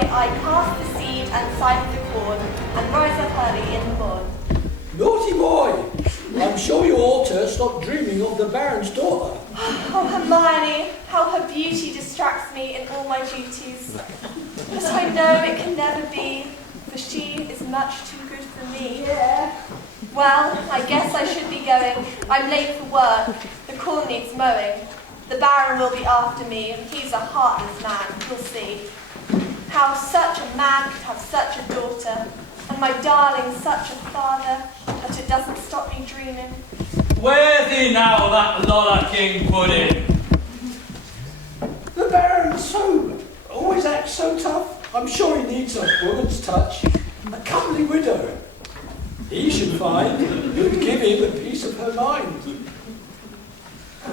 I cast the seed and sight the corn, and rise up early in the morn. Naughty boy! I'm sure you ought to stop dreaming of the Baron's daughter. Oh, Hermione, how her beauty distracts me in all my duties. But I know it can never be, for she is much too good for me. Yeah. Well, I guess I should be going. I'm late for work. The corn needs mowing. The Baron will be after me, and he's a heartless man, you'll see. How such a man could have such a daughter, and my darling such a father, but it doesn't stop me dreaming. Where's he now, that lot of king pudding? The Baron's always acts so tough. I'm sure he needs a woman's touch. A comely widow. He should find who'd give him a piece of her mind.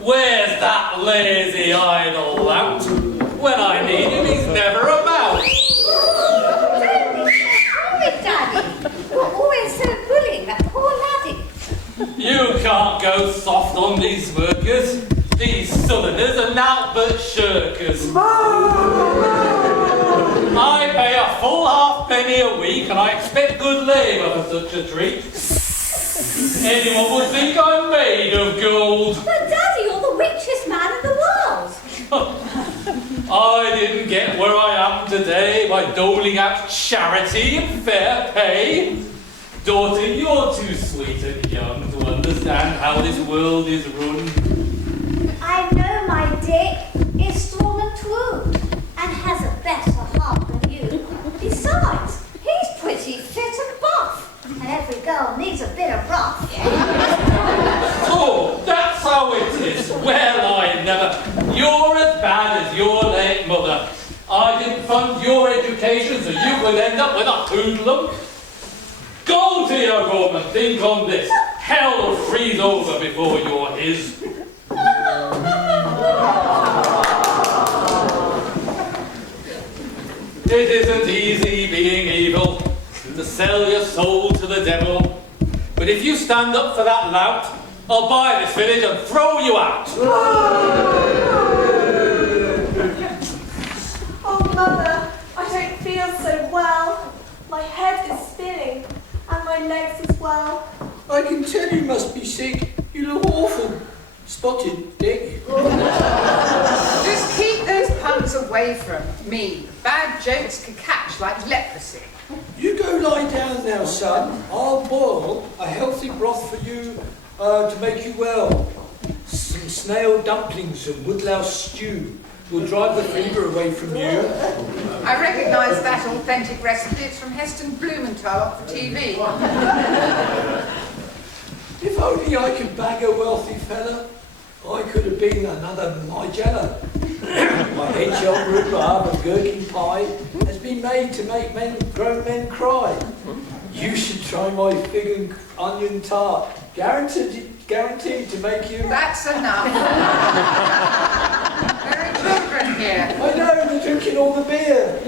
Where's that lazy idle lout? When I need him, he's never about. Hurry, Daddy. You're always so bullying that poor laddie. You can't go soft on these workers. These southerners are naught but shirkers. I pay a full halfpenny a week, and I expect good labour for such a treat. Anyone would think I'm made of gold. But Daddy, you're the richest man in the world. I didn't get where I am today by doling out charity and fair pay. Daughter, you're too sweet and young to understand how this world is run. I know my Dick is strong and true, and has a better heart than you. Besides, he's pretty fit and buff, and every girl needs a bit of rough. Oh, that's how it is. Well, I never. You're as bad as your late mother. I didn't fund your education, so you could end up with a hoodlum. Go to your room and think on this. Hell will freeze over before you're his. It isn't easy being evil, to sell your soul to the devil. But if you stand up for that lout, I'll buy this village and throw you out. Oh, Mother, I don't feel so well. My head is spinning, and my legs as well. I can tell you must be sick. You look awful. Spotted, Dick. Just keep those puns away from me. Bad jokes can catch like leprosy. You go lie down now, son. I'll boil a healthy broth for you to make you well. Some snail dumplings and woodlouse stew will drive the fever away from you. I recognise that authentic recipe. It's from Heston Blumenthal off the TV. If only I could bag a wealthy fella, I could have been another Nigella. My hedgehog rhubarb and gherkin pie has been made to make grown men cry. You should try my fig and onion tart. Guaranteed to make you... That's enough. There are children here. I know, they're drinking all the beer.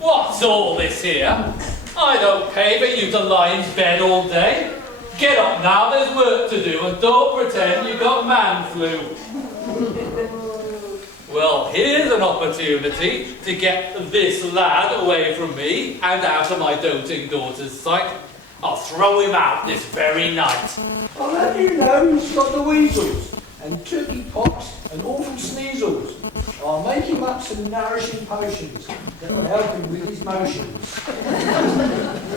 What's all this here? I don't pay for you to lie in bed all day. Get up now, there's work to do, and don't pretend you got man flu. Well, here's an opportunity to get this lad away from me and out of my doting daughter's sight. I'll throw him out this very night. I'll have you know he's got the weasels and turkey pox and awful sneezels. I'll make him up some nourishing potions that will help him with his motions.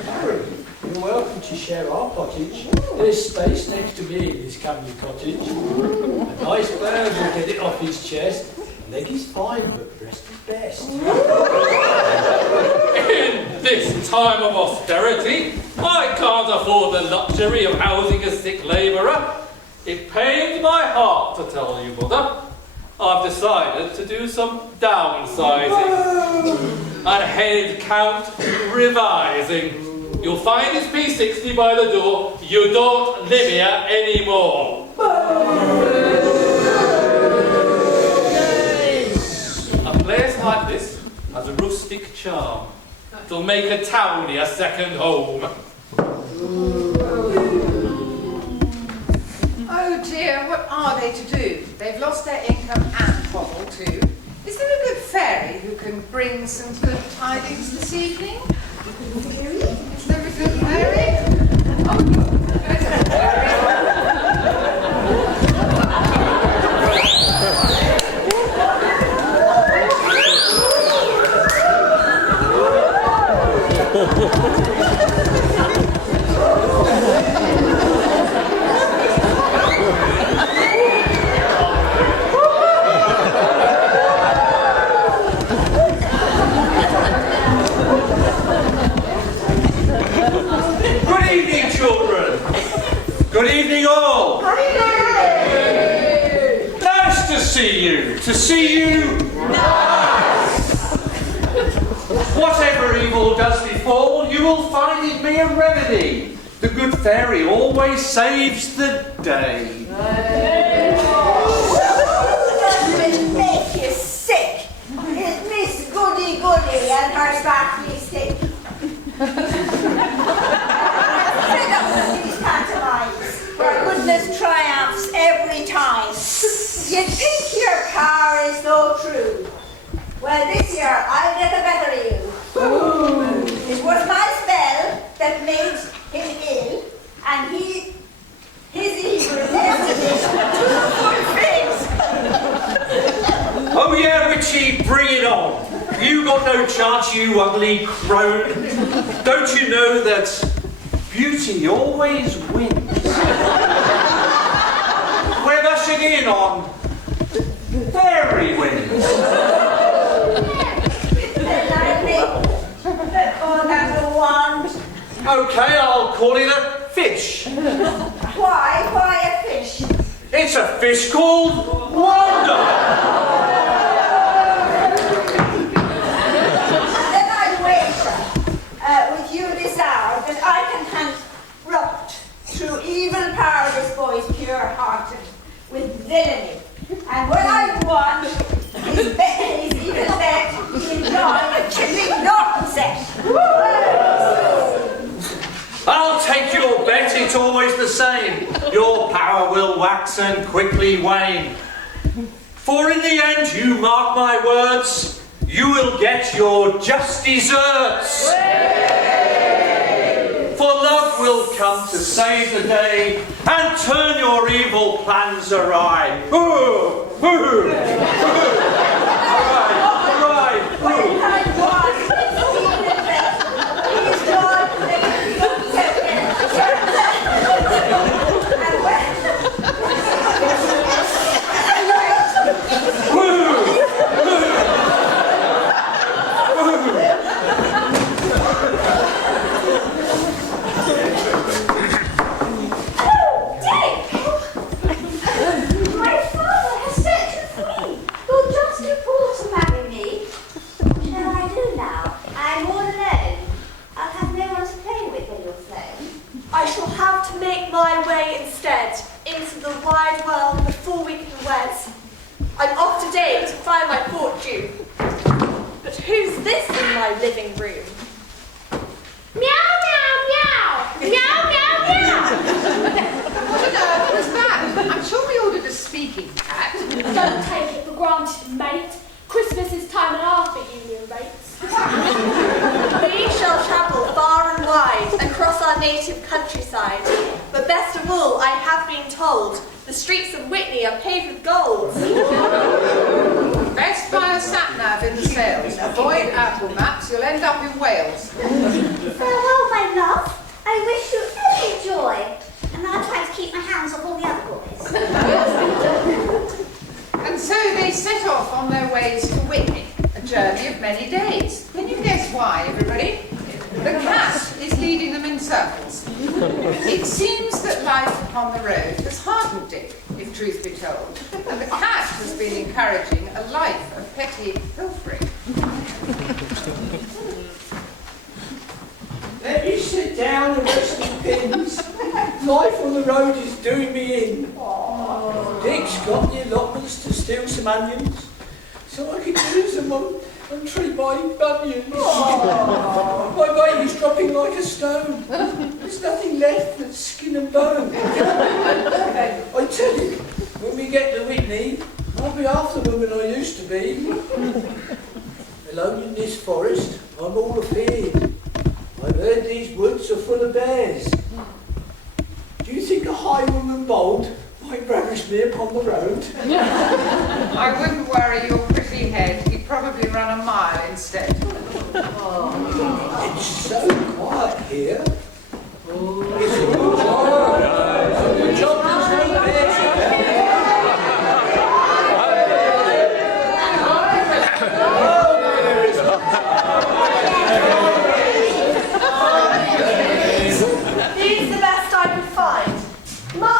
Harry, you're welcome to share our cottage. There's space next to me in this comely cottage. A nice bird will get it off his chest. Leg is fine, but breast is best. In this time of austerity, I can't afford the luxury of housing a sick labourer. It pains my heart to tell you, Mother, I've decided to do some downsizing and head count revising. You'll find his P60 by the door. You don't live here anymore. A place like this has a rustic charm. It'll make a townie a second home. Oh dear, what are they to do? They've lost their income and hobble too. Is there a good fair bring some good tidings this evening? Is there a good fairy? Oh, there's a fairy. Good evening, children. Good evening, all. Nice to see you. To see you. Nice. Whatever evil does befall, you will find it me a remedy. The good fairy always saves the day. Will make you sick. It's Miss Goody Goody and her sparkly stick. Fed up with these pantomimes. Your goodness triumphs every time. You think your car is so true. Well, this year I'll get the better of you. It was my spell that made him ill, and his evil destiny fulfilled. Oh yeah, Richie, bring it on. You got no chance, you ugly crone. Don't you know that beauty always wins? We're rushing in on fairy wins. Oh, that's a wand. Okay, I'll call it a fish. Why? Why a fish? It's a fish called Wonder. Then I'd wager with you this hour that I can corrupt through evil power this boy's pure hearted with villainy. And what I want is even that he enjoy a killing Norton set. I'll take your bet, it's always the same. Your power will wax and quickly wane. For in the end, you mark my words, you will get your just deserts. For love will come to save the day and turn your evil plans awry. Ooh, ooh, ooh. Awry, What ooh. I want is even that he's gone to the and when my father has set you free. You're just too poor to marry me. What shall I do now? I'm all alone. I'll have no one to play with when you're flown. I shall have to make my way instead into the wide world before we can wed. I'm off today to find my fortune. But who's this in my living room? Meow, meow, meow. Meow, meow, meow. What was that? I'm sure we ordered a speaking cat. Don't take it for granted, mate. Christmas is time and a half at union rates. We shall travel far and wide across our native countryside. But best of all, I have been told, the streets of Whitney are paved with gold. Best buy a sat-nav in the sales. Avoid Apple Maps, you'll end up in Wales. Farewell, my love. I wish you every joy. And I'll try to keep my hands off all the other boys. And so they set off on their ways to Whitney, a journey of many days. Can you guess why, everybody? The cat is leading them in circles. It seems that life upon the road has hardened Dick, if truth be told, and the cat has been encouraging a life of petty pilfering. Let me sit down and rest my pins. Life on the road is doing me in. Dick's got the allotments to steal some onions, so I can use them on treat my bunions. My baby's dropping like a stone. There's nothing left but skin and bone. I tell you, when we get to Whitney, I'll be half the woman I used to be. alone in this forest, I'm all afeard. I've heard these woods are full of bears. Do you think a high woman bold might ravish me upon the road? I wouldn't worry your pretty head. He'd probably run a mile instead. It's so quiet here. It's a good job. It's a good job there's no bears here. These are the best I could find. Ma,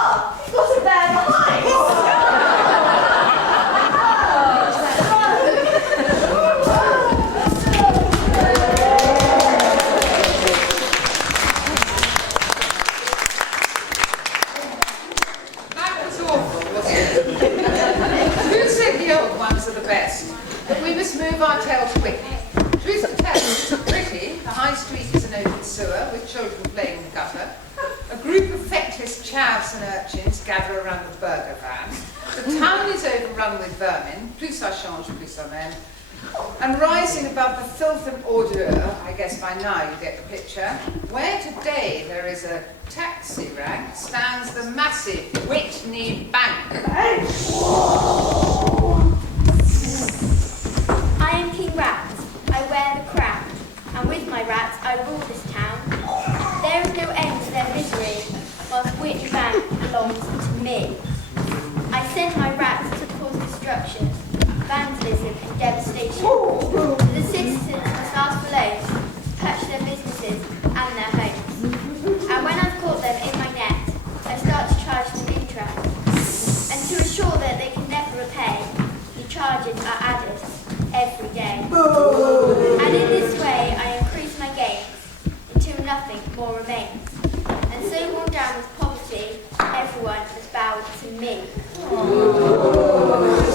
you've got a bear behind. That was awful, wasn't it? Who said the old ones are the best? But we must move our tale to Whitney. Truth to tell, it's pretty. The high street is an open sewer with children playing in the gutter. A group of feckless chavs and urchins gather around the burger van. The town is overrun with vermin, plus ça change, plus ça mène. And rising above the filth and ordure, I guess by now you get the picture, where today there is a taxi rank, stands the massive Whitney Bank. I am King Rat. I wear the crown, and with my rats I rule this town. There is no end to their misery, whilst Whitney Bank belongs to me. I send my rats to cause destruction, vandalism and devastation. The citizens must ask for loans, touch their businesses and their homes. And when I've caught them in my net, I start to charge them interest. And to assure that they can never repay, the charges are added every day. And in this way I increase my gains until nothing more remains. And so worn down with poverty, everyone has bowed to me.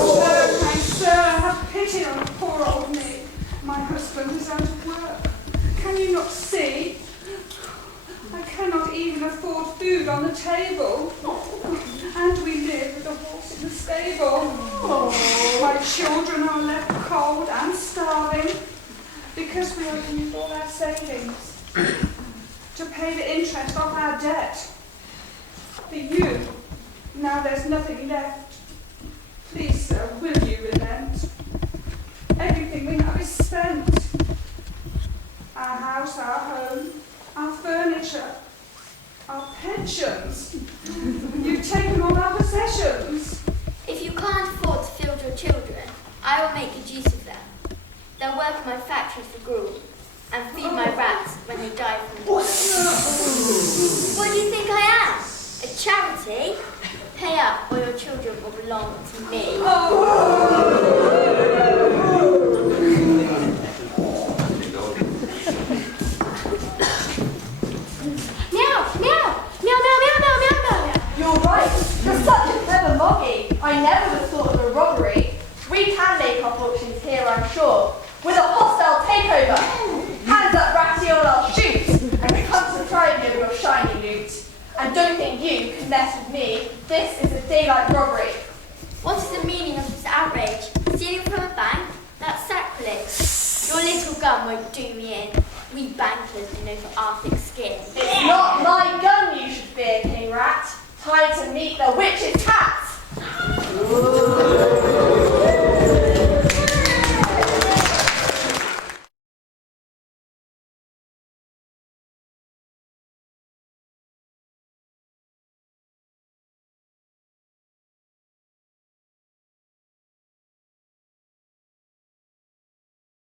Sir, kind sir, have pity on poor old me. My husband is out of work. Can you not see? I cannot even afford food on the table. And we live with a horse in the stable. My children are left cold and starving because we have used all our savings to pay the interest off our debt. For you, now there's nothing left. Please, sir, will you relent? Everything we have is spent. Our house, our home, our furniture, our pensions. You've taken all our possessions. If you can't afford to field your children, I will make good use of them. They'll work in my factory for gruel and feed my rats when they die from hunger. What do you think I am? A charity? Pay up or your children will belong to me. You're right. You're such a clever moggy. I never would have thought of a robbery. We can make our fortunes here, I'm sure. With a hostile takeover. Hands up, Ratty, or I'll shoot. And come to try me with your shiny loot. And don't think you can mess with me. This is a daylight robbery. What is the meaning of this outrage? Stealing from a bank? That's sacrilege. Your little gun won't do me in. We bankers know for our thick skin. It's not my gun you should fear, King Rat. Time to meet the witch's hat.